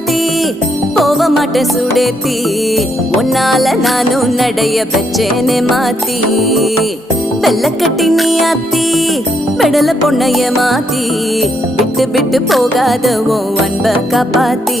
சாத்தி போக மாட்டேன் சுடேத்தி உன்னால நானும் நடைய பெச்சேனே மாத்தி வெள்ளக்கட்டி நீ ஆத்தி பெடல பொண்ணைய மாத்தி விட்டு விட்டு போகாத உன் அன்ப காப்பாத்தி